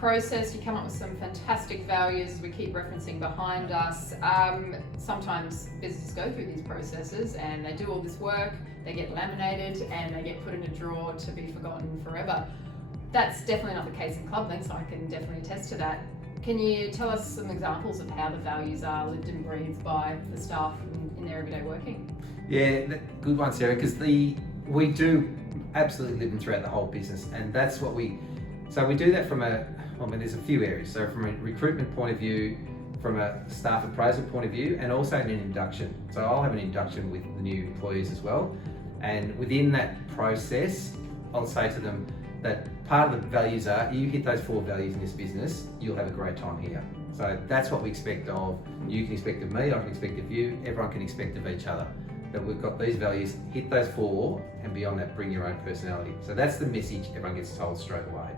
process, you come up with some fantastic values we keep referencing behind us. Sometimes businesses go through these processes and they do all this work, they get laminated and they get put in a drawer to be forgotten forever. That's definitely not the case in ClubLinks, I can definitely attest to that. Can you tell us some examples of how the values are lived and breathed by the staff in their everyday working? Yeah, good one, Sarah, because we do absolutely live them throughout the whole business, and that's what we do that from there's a few areas. So from a recruitment point of view, from a staff appraisal point of view, and also in an induction. So I'll have an induction with the new employees as well, and within that process, I'll say to them that part of the values are, you hit those 4 values in this business, you'll have a great time here. So that's what we expect of, you can expect of me, I can expect of you, everyone can expect of each other. That we've got these values, hit those 4, and beyond that, bring your own personality. So that's the message everyone gets told straight away.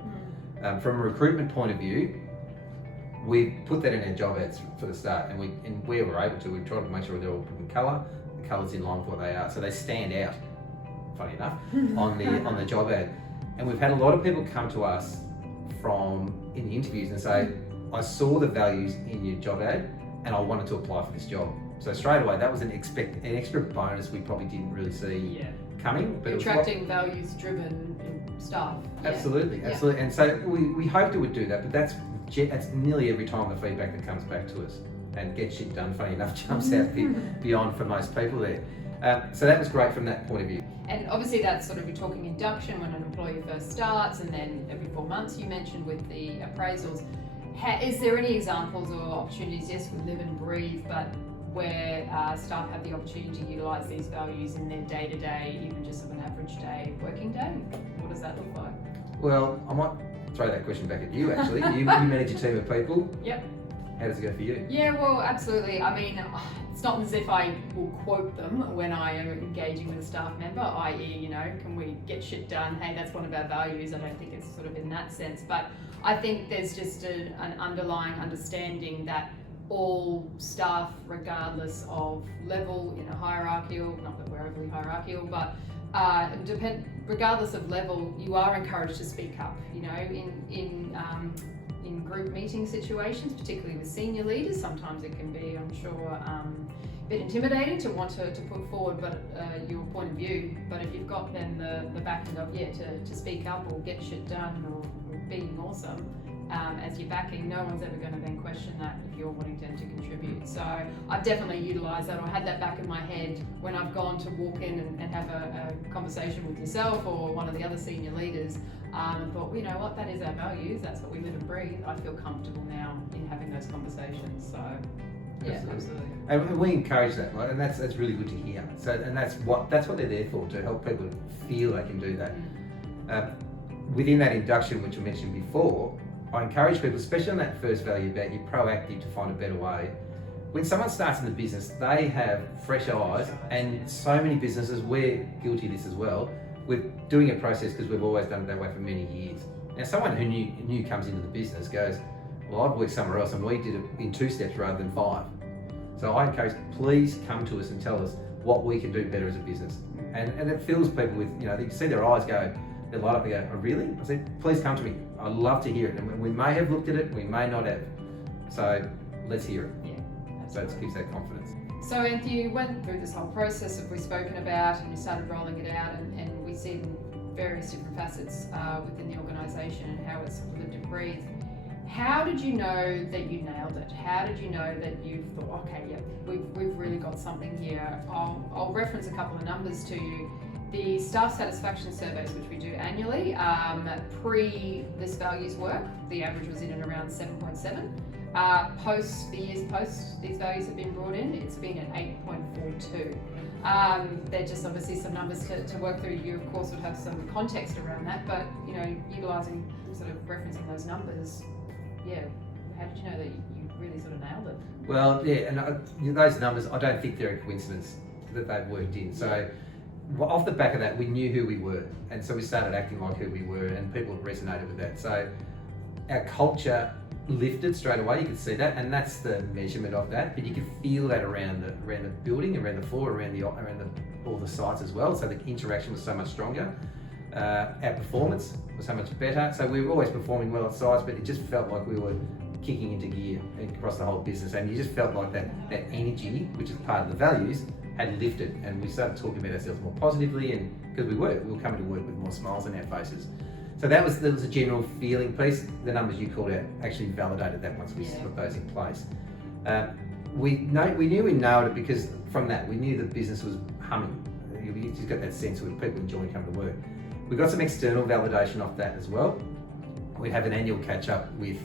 From a recruitment point of view, we put that in our job ads for the start, and where we're able to, we've tried to make sure they're all put in colour, the colour's in line with what they are, so they stand out, funny enough, on the job ad. And we've had a lot of people come to us in the interviews and say, I saw the values in your job ad and I wanted to apply for this job. So straight away, that was an extra bonus we probably didn't really see coming. But attracting values-driven staff. Absolutely. And so we hoped it would do that, but that's nearly every time the feedback that comes back to us. And get shit done, funny enough, jumps out beyond for most people there. So that was great from that point of view. And obviously that's sort of, you're talking induction when an employee first starts, and then every 4 months you mentioned with the appraisals. Is there any examples or opportunities, yes, we live and breathe, but where staff have the opportunity to utilise these values in their day-to-day, even just of an average day, working day? What does that look like? Well, I might throw that question back at you actually. You manage a team of people. Yep. How does it go for you? Yeah, well, absolutely. I mean, it's not as if I will quote them when I am engaging with a staff member, i.e., can we get shit done? Hey, that's one of our values. I don't think it's sort of in that sense. But I think there's just an underlying understanding that all staff, regardless of level in a hierarchical, not that we're overly hierarchical, but regardless of level, you are encouraged to speak up, in group meeting situations, particularly with senior leaders. Sometimes it can be, I'm sure, a bit intimidating to want to put forward your point of view, but if you've got then the backing of, to speak up or get shit done or being awesome, as you're backing, no one's ever going to then question that if you're wanting them to contribute. So I've definitely utilised that, or had that back in my head when I've gone to walk in and have a conversation with yourself or one of the other senior leaders, and thought, well, you know what, that is our values, that's what we live and breathe. I feel comfortable now in having those conversations. So yeah, absolutely. And we encourage that, right? And that's really good to hear. So, and that's what they're there for, to help people feel they can do that. Within that induction, which I mentioned before, I encourage people, especially on that first value about you're proactive to find a better way. When someone starts in the business, they have fresh eyes, and so many businesses, we're guilty of this as well, we're doing a process because we've always done it that way for many years. Now someone who new comes into the business goes, well, I've worked somewhere else and we did it in 2 steps rather than 5. So I encourage, please come to us and tell us what we can do better as a business. And it fills people with, you see their eyes go, they light up, they go, oh really? I said, please come to me. I'd love to hear it. And we may have looked at it, we may not have. So let's hear it. Yeah, so it gives that confidence. So Anthony, you went through this whole process that we've spoken about, and you started rolling it out, and we see various different facets within the organisation and how it's lived and breathed. How did you know that you nailed it? How did you know that you thought, okay, yeah, we've really got something here? I'll reference a couple of numbers to you. The staff satisfaction surveys, which we do annually, pre this values work, the average was in and around 7.7. The years post these values have been brought in, it's been at 8.42. They're just obviously some numbers to work through. You of course would have some context around that, but utilising, sort of referencing those numbers, how did you know that you really sort of nailed it? Well, yeah, and those numbers, I don't think they're a coincidence that they've worked in. So off the back of that, we knew who we were, and so we started acting like who we were, and people resonated with that. So our culture lifted straight away. You could see that, and that's the measurement of that. But you could feel that around the building, around the floor, around all the sites as well. So the interaction was so much stronger. Our performance was so much better. So we were always performing well at sites, but it just felt like we were kicking into gear across the whole business, and you just felt like that energy, which is part of the values, had lifted, and we started talking about ourselves more positively, and because we were coming to work with more smiles on our faces. So that was a general feeling piece. The numbers you called out actually validated that once we put those in place. We knew we nailed it because from that we knew the business was humming. You just got that sense of people enjoying coming to work. We got some external validation off that as well. We'd have an annual catch up with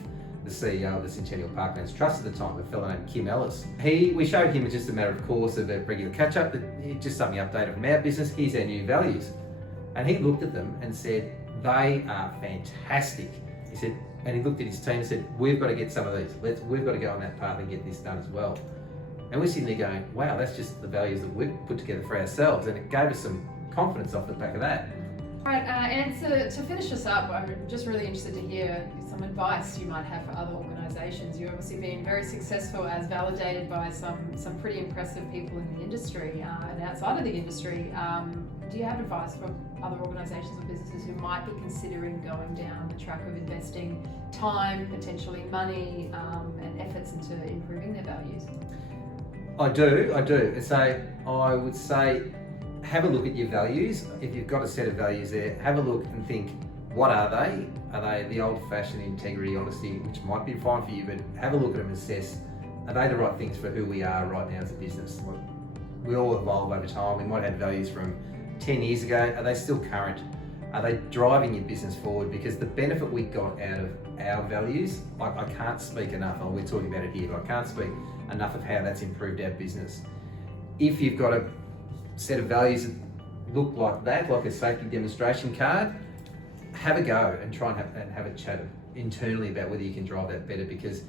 the CEO of the Centennial Parklands Trust at the time, a fellow named Kim Ellis. We showed him just a matter of course of a regular catch up, just something updated from our business. Here's our new values. And he looked at them and said, they are fantastic. He said, and he looked at his team and said, we've got to get some of these. We've got to go on that path and get this done as well. And we're sitting there going, wow, that's just the values that we've put together for ourselves. And it gave us some confidence off the back of that. Right, and to finish us up, I'm just really interested to hear some advice you might have for other organisations. You've obviously been very successful, as validated by some pretty impressive people in the industry and outside of the industry. Do you have advice for other organisations or businesses who might be considering going down the track of investing time, potentially money, and efforts into improving their values? I do. So I would say, have a look at your values. If you've got a set of values there, have a look and think, what are they? Are they the old-fashioned integrity, honesty, which might be fine for you, but have a look at them and assess, are they the right things for who we are right now as a business? We all evolve over time. We might have values from 10 years ago. Are they still current? Are they driving your business forward? Because the benefit we got out of our values, I can't speak enough, we're talking about it here, but I can't speak enough of how that's improved our business. If you've got a set of values that look like that, like a safety demonstration card, have a go and try and have a chat internally about whether you can drive that better, because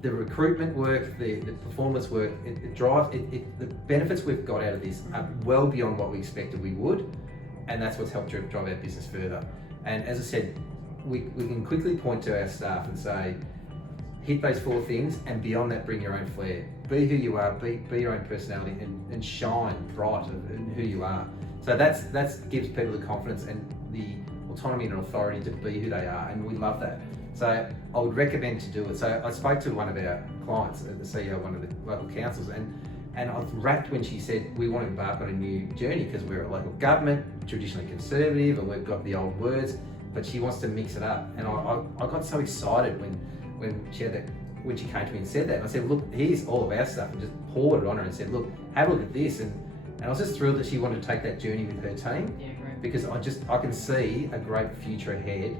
the recruitment work, the performance work, the benefits we've got out of this are well beyond what we expected we would, and that's what's helped drive our business further. And as I said, we can quickly point to our staff and say, hit those 4 things, and beyond that, bring your own flair. Be who you are, be your own personality, and shine bright in who you are. So that gives people the confidence and the autonomy and authority to be who they are, and we love that. So I would recommend to do it. So I spoke to one of our clients, the CEO of one of the local councils, and I was rapt when she said, we want to embark on a new journey because we're a local government, traditionally conservative, and we've got the old words, but she wants to mix it up. And I got so excited when she came to me and said that. And I said, look, here's all of our stuff, and just poured it on her and said, look, have a look at this. And I was just thrilled that she wanted to take that journey with her team. Yeah, great. Because I can see a great future ahead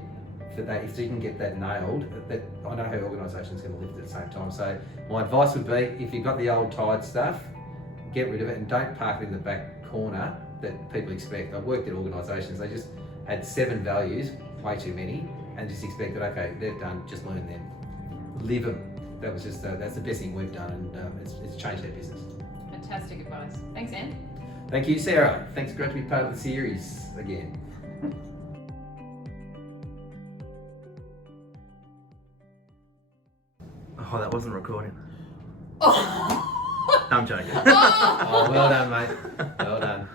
for that. If she can get that nailed, that I know her organisation's going to lift at the same time. So my advice would be, if you've got the old tired stuff, get rid of it and don't park it in the back corner that people expect. I've worked at organisations, they just had 7 values, way too many, and just expected, okay, they're done, just learn them. Live them. That's the best thing we've done, and it's changed our business. Fantastic advice. Thanks, Anne. Thank you, Sarah. Thanks, great to be part of the series again. Oh, that wasn't recording. Oh. I'm joking. Oh. Oh, well done, mate. Well done.